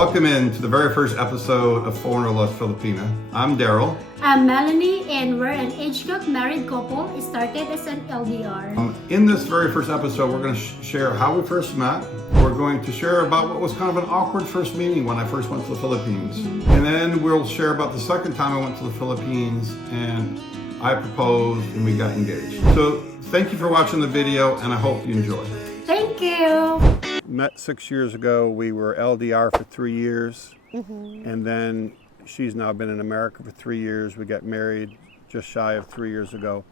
welcome in to the very first episode of Foreigner Loves Filipina. I'm Daryl. I'm Melanie, and we're an age group married couple. It started as an LDR. In this very first episode, we're going to share how we first met. We're going to share about what was kind of an awkward first meeting when I first went to the Philippines. And then we'll share about the second time I went to the Philippines and I proposed and we got engaged. So thank you for watching the video and I hope you enjoy. Thank you. Met 6 years ago. We were LDR for 3 years. And then she's now been in America for 3 years. We got married just shy of 3 years ago.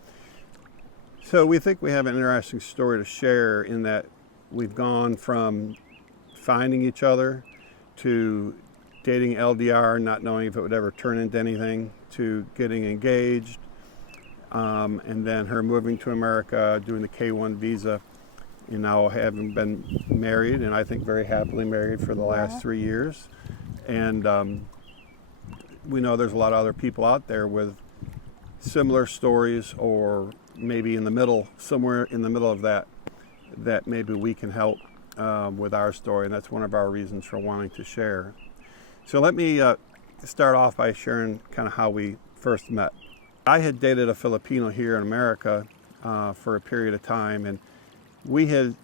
So we think we have an interesting story to share in that we've gone from finding each other to dating LDR, not knowing if it would ever turn into anything, to getting engaged, and then her moving to America, doing the K-1 visa, and now having been married, and I think very happily married for the last 3 years. And we know there's a lot of other people out there with similar stories, or maybe in the middle, somewhere in the middle of that maybe we can help with our story, and that's one of our reasons for wanting to share. So let me start off by sharing kind of how we first met. I had dated a Filipino here in America for a period of time, and we had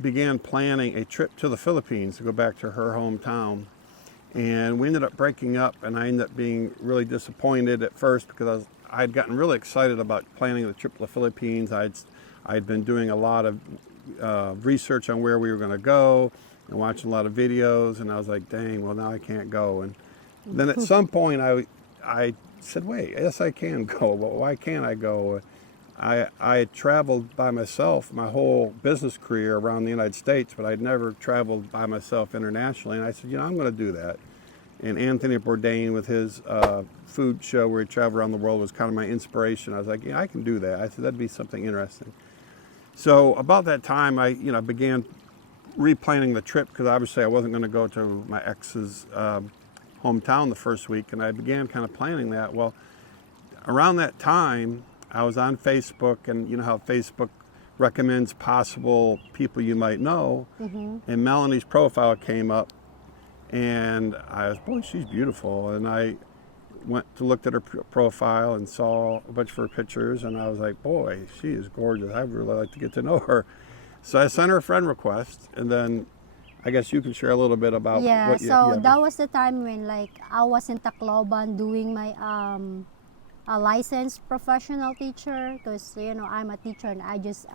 began planning a trip to the Philippines to go back to her hometown. And we ended up breaking up, and I ended up being really disappointed at first because I'd gotten really excited about planning the trip to the Philippines. I'd been doing a lot of research on where we were going to go and watching a lot of videos, and I was like, dang, well, now I can't go. And then at some point I said, wait, yes, I can go. But why can't I go? I had traveled by myself my whole business career around the United States, but I'd never traveled by myself internationally. And I said, I'm going to do that. And Anthony Bourdain with his food show where he traveled around the world was kind of my inspiration. I was like, I can do that. I said, that'd be something interesting. So about that time, I began replanning the trip because obviously I wasn't going to go to my ex's hometown the first week. And I began kind of planning that. Well, around that time, I was on Facebook, and you know how Facebook recommends possible people you might know. And Melanie's profile came up, and I was, boy, she's beautiful. And I went to look at her profile and saw a bunch of her pictures, and I was like, boy, she is gorgeous. I'd really like to get to know her. So I sent her a friend request, and then I guess you can share a little bit about what you that was the time when I was in Tacloban doing my a licensed professional teacher, because I'm a teacher and I just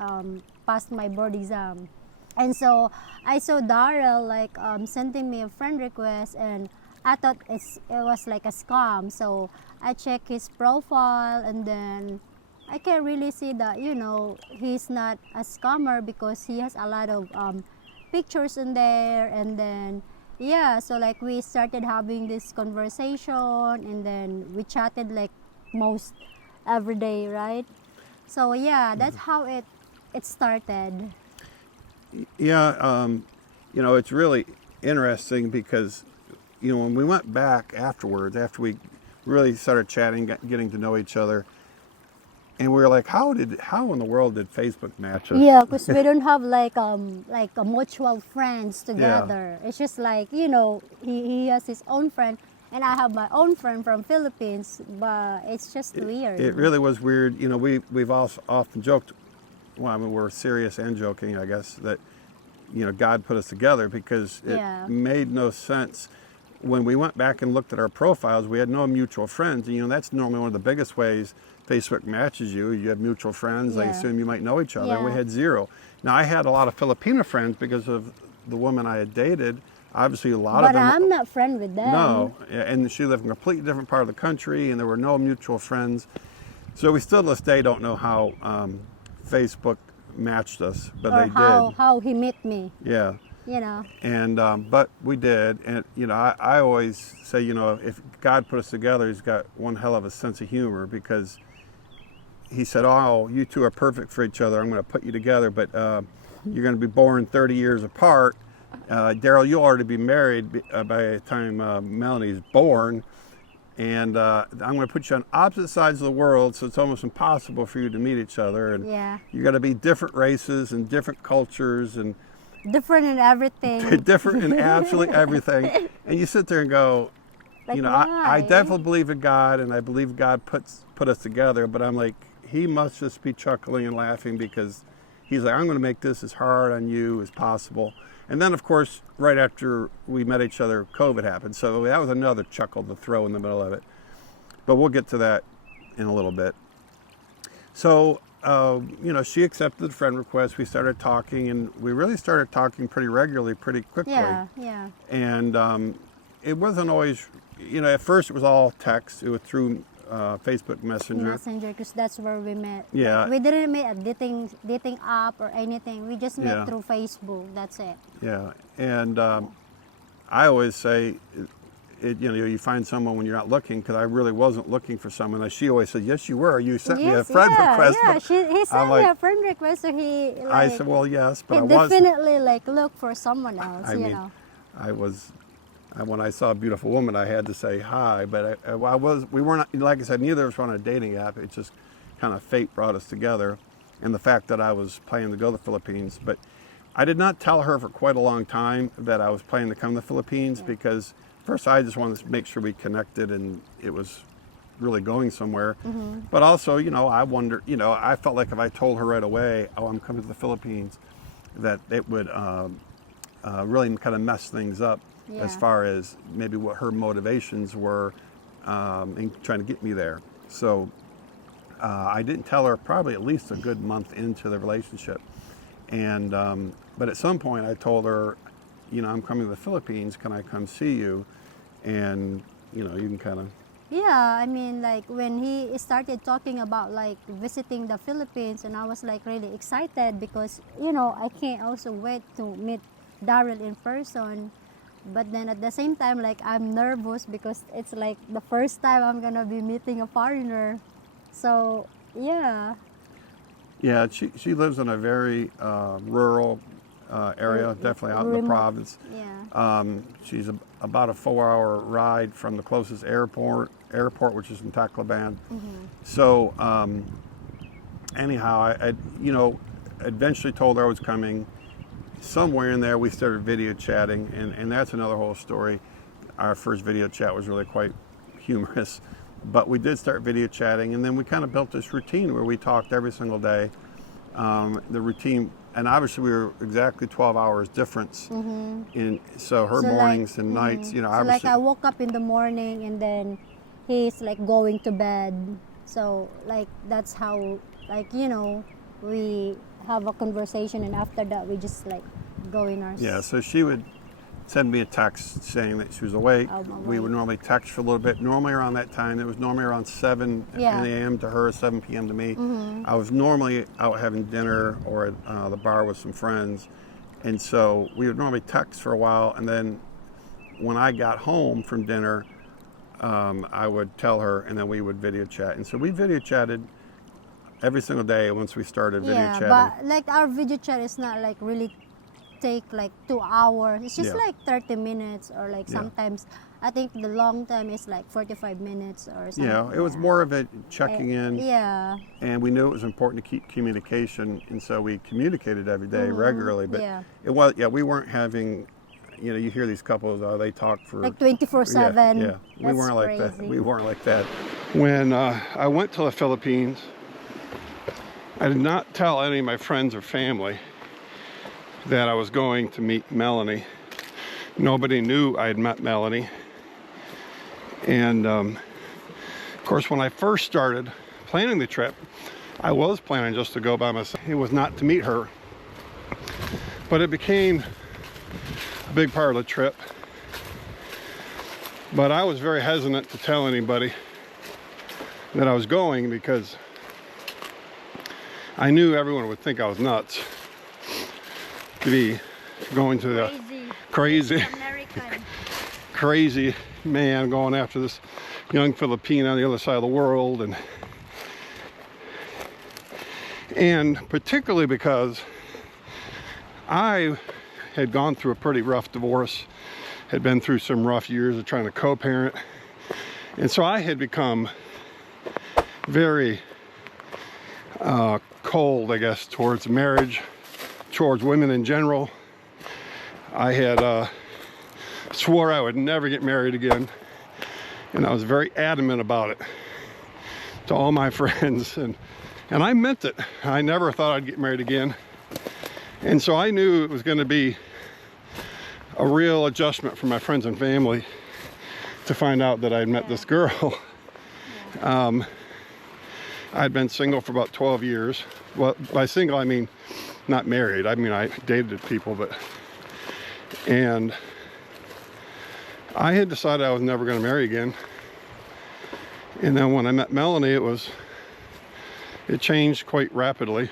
passed my board exam. And so I saw Daryl sending me a friend request, and I thought it was like a scam. So I checked his profile, and then I can really see that he's not a scammer because he has a lot of pictures in there. And then so we started having this conversation, and then we chatted most every day, right? So that's how it started. It's really interesting because when we went back afterwards, after we really started chatting, getting to know each other, and we were like, how in the world did Facebook match us? Yeah, because we don't have a mutual friends together. It's just he has his own friend, and I have my own friend from Philippines, but it's just weird. It really was weird. We've also often joked, well, I mean, we're serious and joking, I guess, that, God put us together because it made no sense. When we went back and looked at our profiles, we had no mutual friends. And, that's normally one of the biggest ways Facebook matches you. You have mutual friends. I assume you might know each other. And we had zero. Now, I had a lot of Filipino friends because of the woman I had dated. Obviously, a lot of them. But I'm not friend with them. No, and she lived in a completely different part of the country, and there were no mutual friends. So we still to this day don't know how Facebook matched us, but they did. How he met me. Yeah. And but we did, and I always say, if God put us together, He's got one hell of a sense of humor, because He said, "Oh, you two are perfect for each other. I'm going to put you together, but you're going to be born 30 years apart." Daryl, you'll already be married by the time Melanie's born, and I'm going to put you on opposite sides of the world, so it's almost impossible for you to meet each other. And you got to be different races and different cultures, and different in everything. different in absolutely everything. And you sit there and go, Like, you know, why? I definitely believe in God, and I believe God put us together. But I'm like, he must just be chuckling and laughing because he's like, I'm going to make this as hard on you as possible. And then, of course, right after we met each other, COVID happened. So that was another chuckle to throw in the middle of it. But we'll get to that in a little bit. So, you know, she accepted the friend request. We started talking, and we really started talking pretty regularly, pretty quickly. Yeah, yeah. And it wasn't always, you know, at first it was all text. It was through Facebook Messenger. Messenger, because that's where we met. Yeah. Like, we didn't meet at dating app or anything. We just met Yeah. through Facebook. That's it. Yeah, and I always say, you know, you find someone when you're not looking, because I really wasn't looking for someone. And she always said, yes, you were. You sent me a friend request. Yeah, but he sent like, me a friend request, so he like, I said, well, yes, but he I wasn't. definitely like look for someone else, I you mean, know. I was, when I saw a beautiful woman, I had to say hi. But we weren't, like I said, neither of us were on a dating app. It just kind of fate brought us together, and the fact that I was planning to go to the Philippines. But I did not tell her for quite a long time that I was planning to come to the Philippines, because first I just wanted to make sure we connected and it was really going somewhere. But also, you know, I wondered, you know, I felt like if I told her right away, oh, I'm coming to the Philippines, that it would really kind of mess things up as Yeah. far as maybe what her motivations were in trying to get me there. So I didn't tell her probably at least a good month into the relationship. And but at some point I told her, you know, I'm coming to the Philippines, can I come see you? And, you know, you can kind of... Yeah, I mean, like when he started talking about like visiting the Philippines, and I was like really excited because, you know, I can't also wait to meet Daryl in person. But then at the same time, like I'm nervous because it's like the first time I'm gonna be meeting a foreigner. So yeah. Yeah, she lives in a very rural area, definitely out in the Remote. province. Yeah. She's about a 4-hour ride from the closest airport, which is in Tacloban. So anyhow, I, you know, eventually told her I was coming. Somewhere in there, we started video chatting, and that's another whole story. Our first video chat was really quite humorous. But we did start video chatting, and then we kind of built this routine where we talked every single day. The routine, and obviously we were exactly 12 hours difference. So her So mornings like, and nights, you know, so like obviously. I woke up in the morning and then he's like going to bed. So like that's how, like, you know, we have a conversation, and after that we just like go in our Yeah, so she would send me a text saying that she was awake. I'm We would awake. normally text for a little bit. Normally around that time, it was normally around 7 Yeah. a.m. to her, 7 p.m. to me. I was normally out having dinner or at the bar with some friends. And so we would normally text for a while. And then when I got home from dinner, I would tell her, and then we would video chat. And so we video chatted every single day once we started video yeah, chatting. but like our video chat is not like really take like 2 hours. It's just Yeah. like 30 minutes, or like Yeah. sometimes I think the long time is like 45 minutes or something. Yeah, it was more of it checking in. Yeah. And we knew it was important to keep communication, and so we communicated every day regularly. But Yeah. it was, yeah, we weren't having, you know, you hear these couples, they talk for Like 24/7. Yeah, we That's weren't like that. crazy. We weren't like that. When I went to the Philippines, I did not tell any of my friends or family that I was going to meet Melanie. Nobody knew I had met Melanie. And of course, when I first started planning the trip, I was planning just to go by myself. It was not to meet her, but it became a big part of the trip. But I was very hesitant to tell anybody that I was going, because I knew everyone would think I was nuts to be going to the crazy American. crazy man going after this young Filipina on the other side of the world, and particularly because I had gone through a pretty rough divorce, had been through some rough years of trying to co-parent, and so I had become very cold, I guess, towards marriage, towards women in general. I had swore I would never get married again, and I was very adamant about it to all my friends, and I meant it. I never thought I'd get married again, and so I knew it was going to be a real adjustment for my friends and family to find out that I'd met this girl. I'd been single for about 12 years. Well, by single I mean not married. I mean I dated people, and I had decided I was never going to marry again. And then when I met Melanie, it changed quite rapidly,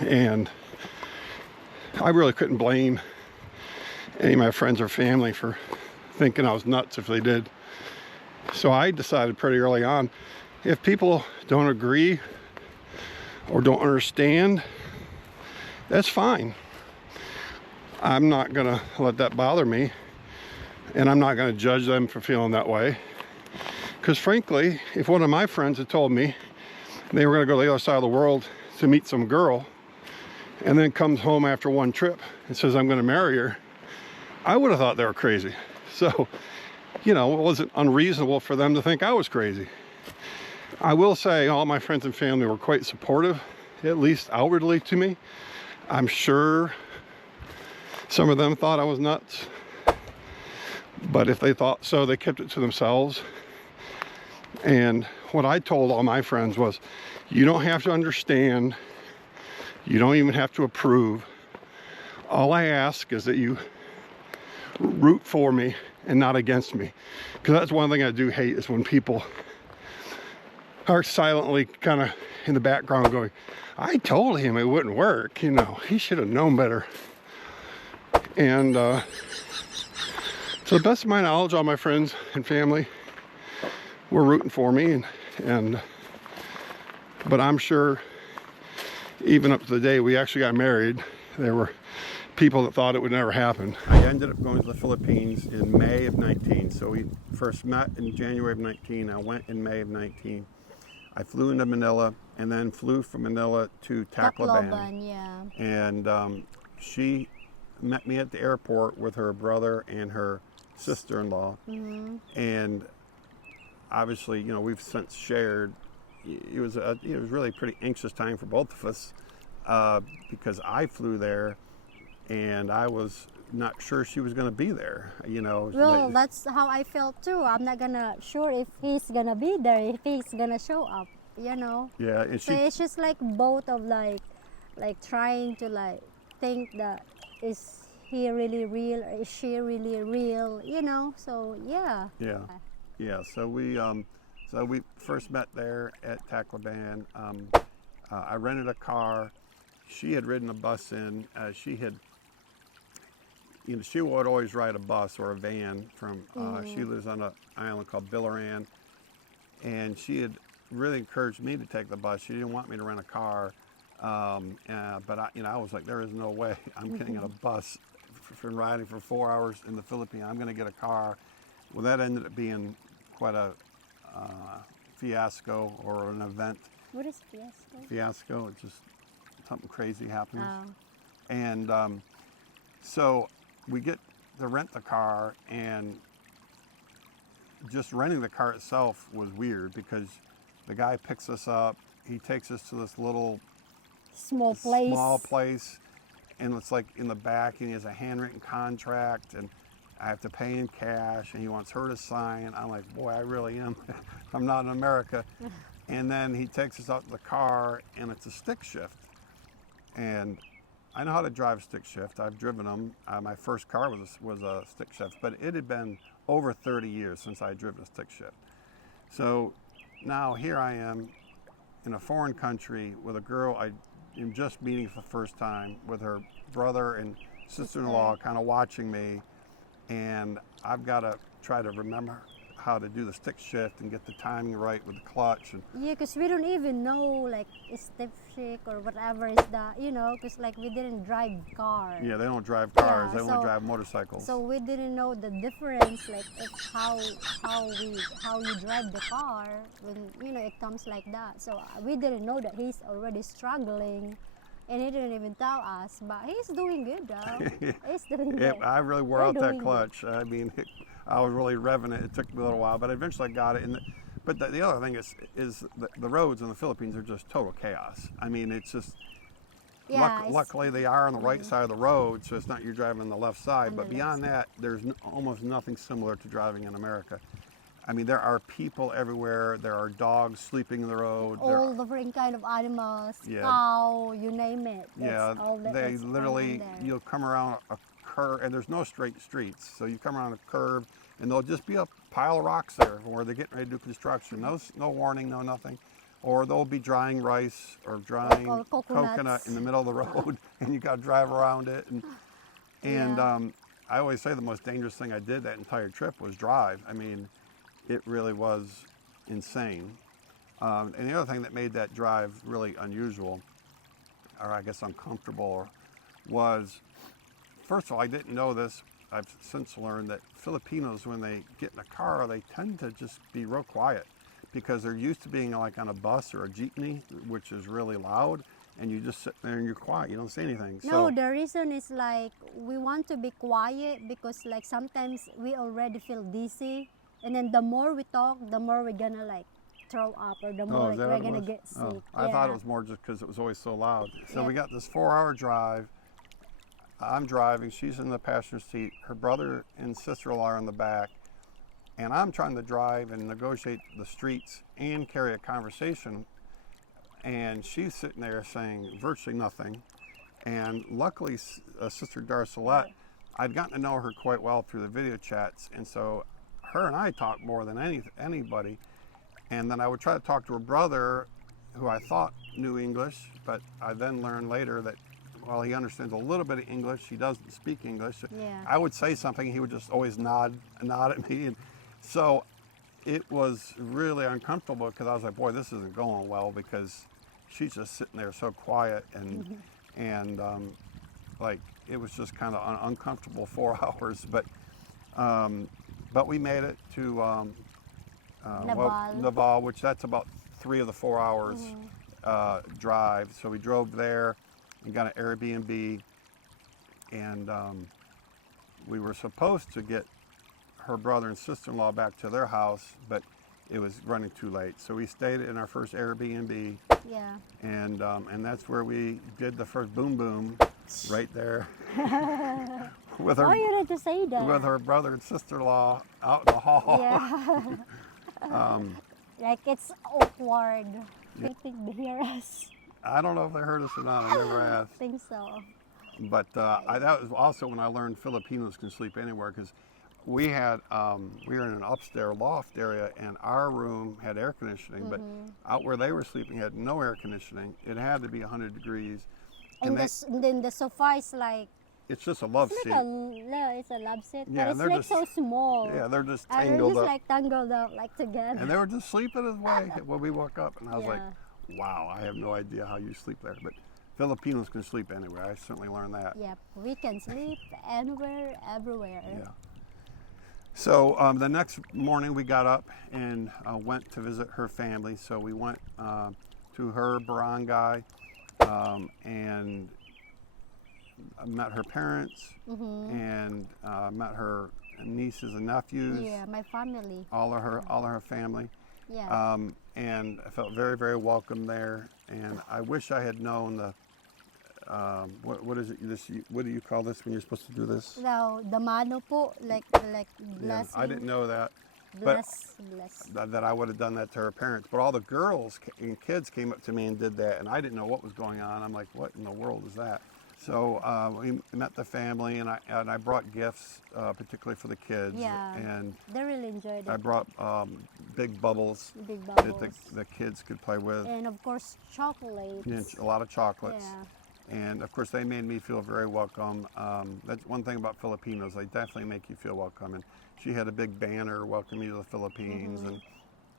and I really couldn't blame any of my friends or family for thinking I was nuts if they did. So I decided pretty early on, if people don't agree or don't understand, that's fine. I'm not gonna let that bother me, and I'm not gonna judge them for feeling that way. Because frankly, if one of my friends had told me they were gonna go to the other side of the world to meet some girl, and then comes home after one trip and says, I'm gonna marry her, I would have thought they were crazy. So, you know, it wasn't unreasonable for them to think I was crazy. I will say all my friends and family were quite supportive, at least outwardly to me. I'm sure some of them thought I was nuts, but if they thought so, they kept it to themselves. And what I told all my friends was, you don't have to understand, you don't even have to approve. All I ask is that you root for me and not against me, because that's one thing I do hate, is when people are silently kind of in the background going, I told him it wouldn't work, you know, he should have known better. And to the best of my knowledge, all my friends and family were rooting for me, but I'm sure even up to the day we actually got married, there were people that thought it would never happen. I ended up going to the Philippines in May of 19. So we first met in January of 19. I went in May of 19. I flew into Manila and then flew from Manila to Tacloban. Yeah. And she met me at the airport with her brother and her sister-in-law. Mm-hmm. And obviously, you know, we've since shared. It was really a pretty anxious time for both of us because I flew there and I was not sure she was going to be there, you know. Well, that's how I felt too. I'm not gonna sure if he's gonna be there, if he's gonna show up, you know. Yeah, and So it's just like both of like trying to like think that is he really real or is she really real, you know. So yeah. Yeah. So we first met there at Tacloban. I rented a car. She had ridden a bus in. She would always ride a bus or a van from. She lives on an island called Bilaran, and she had really encouraged me to take the bus. She didn't want me to rent a car, but I was like, there is no way I'm getting on a bus from riding for 4 hours in the Philippines. I'm going to get a car. Well, that ended up being quite a fiasco or an event. What is fiasco? Fiasco, it's just something crazy happens. Oh. And so we get to rent the car, and just renting the car itself was weird because the guy picks us up, he takes us to this little small place, and it's like in the back, and he has a handwritten contract, and I have to pay in cash, and he wants her to sign. I'm like, boy, I really am. I'm not in America. And then he takes us out to the car, and it's a stick shift. And I know how to drive stick shift. I've driven them. My first car was a stick shift, but it had been over 30 years since I had driven a stick shift. So now here I am in a foreign country with a girl I am just meeting for the first time, with her brother and sister-in-law kind of watching me, and I've got to try to remember how to do the stick shift and get the timing right with the clutch. And yeah, because we don't even know like stick shift or whatever is that, you know, because like we didn't drive cars. Yeah, they don't drive cars. Yeah, they only drive motorcycles. So we didn't know the difference, like of how you drive the car when, you know, it comes like that. So we didn't know that he's already struggling And he didn't even tell us, but he's doing good though. He's doing good. Yeah, I really wore We're out that doing good. clutch. I mean, I was really revving it. It took me a little while, but eventually I got it. But the other thing is the roads in the Philippines are just total chaos. I mean, it's just Yeah, it's- luckily they are on the right side of the road, so it's not you're driving on the left side. On But the beyond that, there's almost nothing similar to driving in America. I mean, there are people everywhere. There are dogs sleeping in the road. all different kind of animals, Yeah. cow, you name it. Yeah, they that's all literally, in there. you'll come around a curve, and there's no straight streets. So you come around a curve, and there'll just be a pile of rocks there where they're getting ready to do construction. No warning, no nothing. Or they'll be drying rice or drying Or coconut coconuts. in the middle of the road, and you got to drive around it. And Yeah. I always say the most dangerous thing I did that entire trip was drive. I mean, it really was insane. And the other thing that made that drive really unusual, or I guess uncomfortable, was, first of all, I didn't know this. I've since learned that Filipinos, when they get in a car, they tend to just be real quiet because they're used to being like on a bus or a jeepney, which is really loud, and you just sit there and you're quiet. You don't say anything. No, the reason is like we want to be quiet because like sometimes we already feel dizzy, and then the more we talk, the more we're gonna like throw up, or the more is like, that we're what it gonna was? get sick. I thought it was more just because it was always so loud. So Yeah. we got this 4-hour drive. I'm driving, she's in the passenger seat, her brother and sister-in-law are in the back, and I'm trying to drive and negotiate the streets and carry a conversation, and she's sitting there saying virtually nothing. And luckily, Sister Darcelette, I'd gotten to know her quite well through the video chats, and so her and I talked more than anybody. And then I would try to talk to her brother, who I thought knew English, but I then learned later that, well, he understands a little bit of English. He doesn't speak English. Yeah. I would say something, he would just always nod at me. And so it was really uncomfortable because I was like, boy, this isn't going well, because she's just sitting there so quiet, and like it was just kind of uncomfortable 4 hours. But we made it to Naval, which that's about 3 of the 4 hours drive. So we drove there and got an Airbnb, and we were supposed to get her brother and sister-in-law back to their house, but it was running too late. So we stayed in our first Airbnb, Yeah. and that's where we did the first boom boom, right there, with Why her you need to say that? with her brother and sister-in-law out in the hall. Yeah. Like it's awkward. I think they hear us. I don't know if they heard us or not. I never I asked. think so. But that was also when I learned Filipinos can sleep anywhere, because we were in an upstairs loft area, and our room had air conditioning, but out where they were sleeping had no air conditioning. It had to be 100 degrees. And, then the sofa is like It's just a love it's seat. like it's a love seat, Yeah, and but they're it's like just- so small. Yeah, they're just And they're tangled just up. like tangled up like together. And they were just sleeping away when we woke up, and I was like, Yeah. wow, I have no idea how you sleep there. But Filipinos can sleep anywhere. I certainly learned that. Yep, we can sleep anywhere, everywhere. Yeah. So the next morning we got up and went to visit her family. So we went to her barangay and met her parents and met her nieces and nephews. Yeah, my family. All of her family. Yeah. And I felt very, very welcome there. And I wish I had known the what is it? What do you call this when you're supposed to do this? Now, the mano po, like Yeah, blessing. I didn't know that. But Bless. that I would have done that to her parents. But all the girls and kids came up to me and did that, and I didn't know what was going on. I'm like, what in the world is that? So we met the family, and I brought gifts, particularly for the kids. Yeah. And They really enjoyed it. I brought big bubbles Big that bubbles. the kids could play with, And of course, chocolates. and a lot of chocolates. Yeah. And of course, they made me feel very welcome. That's one thing about Filipinos; they definitely make you feel welcome. And she had a big banner welcoming you to the Philippines, and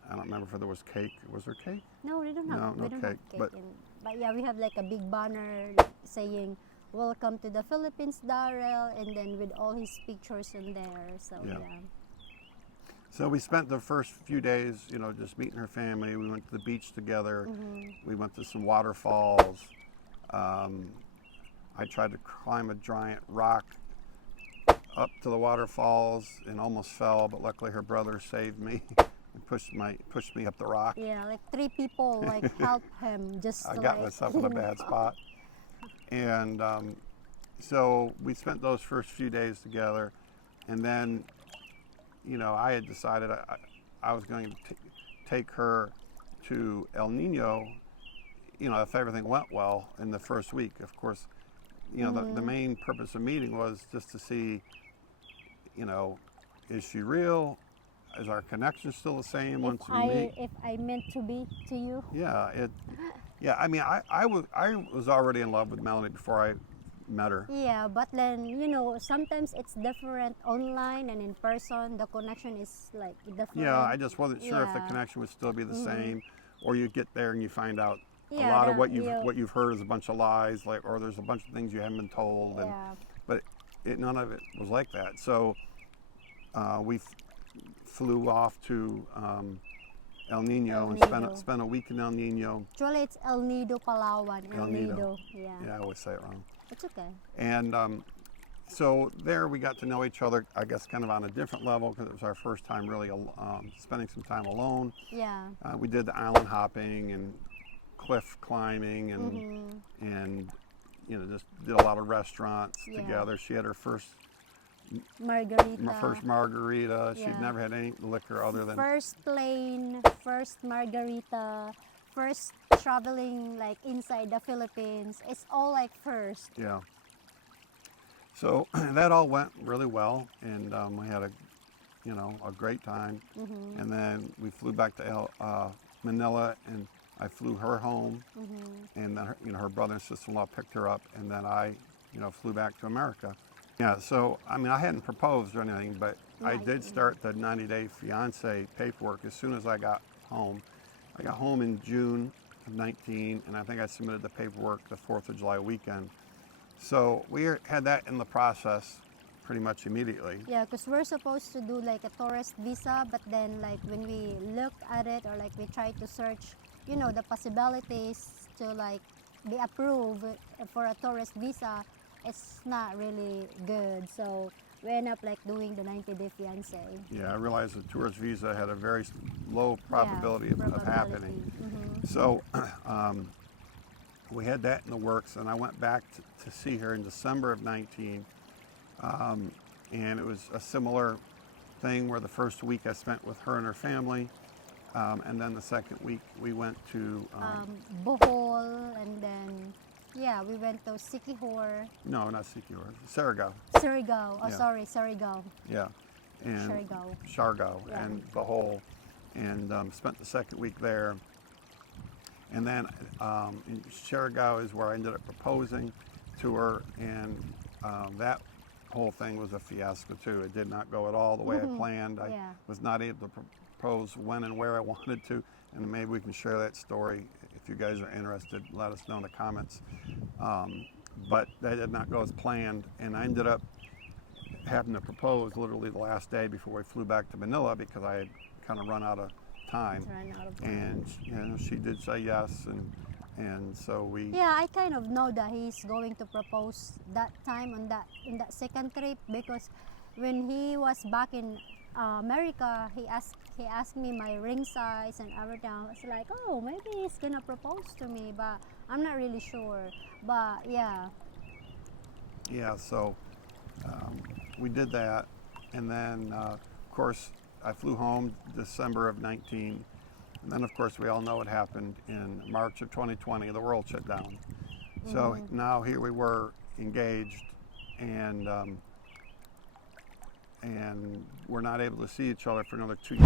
I don't remember if there was cake. Was there cake? No, we don't have. No we don't cake, have but- cake. But yeah, we have like a big banner saying "Welcome to the Philippines, Darrell," and then with all his pictures in there. So Yeah. yeah. So we spent the first few days, just meeting her family. We went to the beach together. We went to some waterfalls. I tried to climb a giant rock up to the waterfalls and almost fell, but luckily her brother saved me and pushed me up the rock. Yeah, like 3 people like help him just I to, got like, myself in a bad spot. And so we spent those first few days together, and then, you know, I had decided I was going to take her to El Nino, you know, if everything went well in the first week. Of course, you know, the main purpose of meeting was just to see, you know, is she real? Is our connection still the same once we meet? If I meant to be to you. Yeah, I mean, I was already in love with Melanie before I met her. Yeah, but then, you know, sometimes it's different online and in person. The connection is like different. Yeah, I just wasn't sure if the Yeah. connection would still be the same, or you get there and you find out a Yeah, lot of what yeah. you've heard is a bunch of lies, like, or there's a bunch of things you haven't been told, and Yeah. but none of it was like that. So we flew off to El Nino and Nido. spent a week in El Nino. Actually, it's El Nido, Palawan. El Nido. Yeah. Yeah, I always say it wrong. It's okay. And so there we got to know each other, I guess, kind of on a different level, because it was our first time really spending some time alone. Yeah. We did the island hopping and cliff climbing and you know, just did a lot of restaurants Yeah. together. She had her first Margarita. margarita. Yeah. She'd never had any liquor other than First plane, first margarita, first traveling like inside the Philippines. It's all like first. yeah. So that all went really well, and we had a great time. And then we flew back to Manila, and I flew her home, and then her brother and sister-in-law picked her up, and then I, flew back to America. Yeah, so I mean, I hadn't proposed or anything, but I did start the 90-day fiance paperwork as soon as I got home. I got home in June of 19, and I think I submitted the paperwork the 4th of July weekend. So we had that in the process pretty much immediately. Yeah, because we're supposed to do like a tourist visa, but then like when we looked at it, or like we tried to search, the possibilities to like be approved for a tourist visa, it's not really good. So we end up like doing the 90-day fiance. Yeah, I realized the tourist visa had a very low probability of happening. So we had that in the works, and I went back to see her in December of 19, and it was a similar thing where the first week I spent with her and her family, and then the second week we went to Bohol, and then we went to Siquijor. No, not Siquijor, Surigao. Surigao. Oh, Yeah. sorry, Surigao. Yeah, and Siargao Yeah. and Bohol, and spent the second week there. And then in Siargao is where I ended up proposing to her, and that whole thing was a fiasco too. It did not go at all the way I planned. I was not able to propose when and where I wanted to, and maybe we can share that story if you guys are interested. Let us know in the comments. But that did not go as planned, and I ended up having to propose literally the last day before we flew back to Manila, because I had kind of run out of time. And she did say yes, and so we. Yeah, I kind of know that he's going to propose that time in that second trip, because when he was back in America, he asked me my ring size and everything. I was like, oh, maybe he's gonna propose to me, but I'm not really sure. But yeah. Yeah, so we did that, and then of course I flew home December of 19, and then of course we all know what happened in March of 2020. The world shut down. So now here we were engaged, and we're not able to see each other for another 2 years.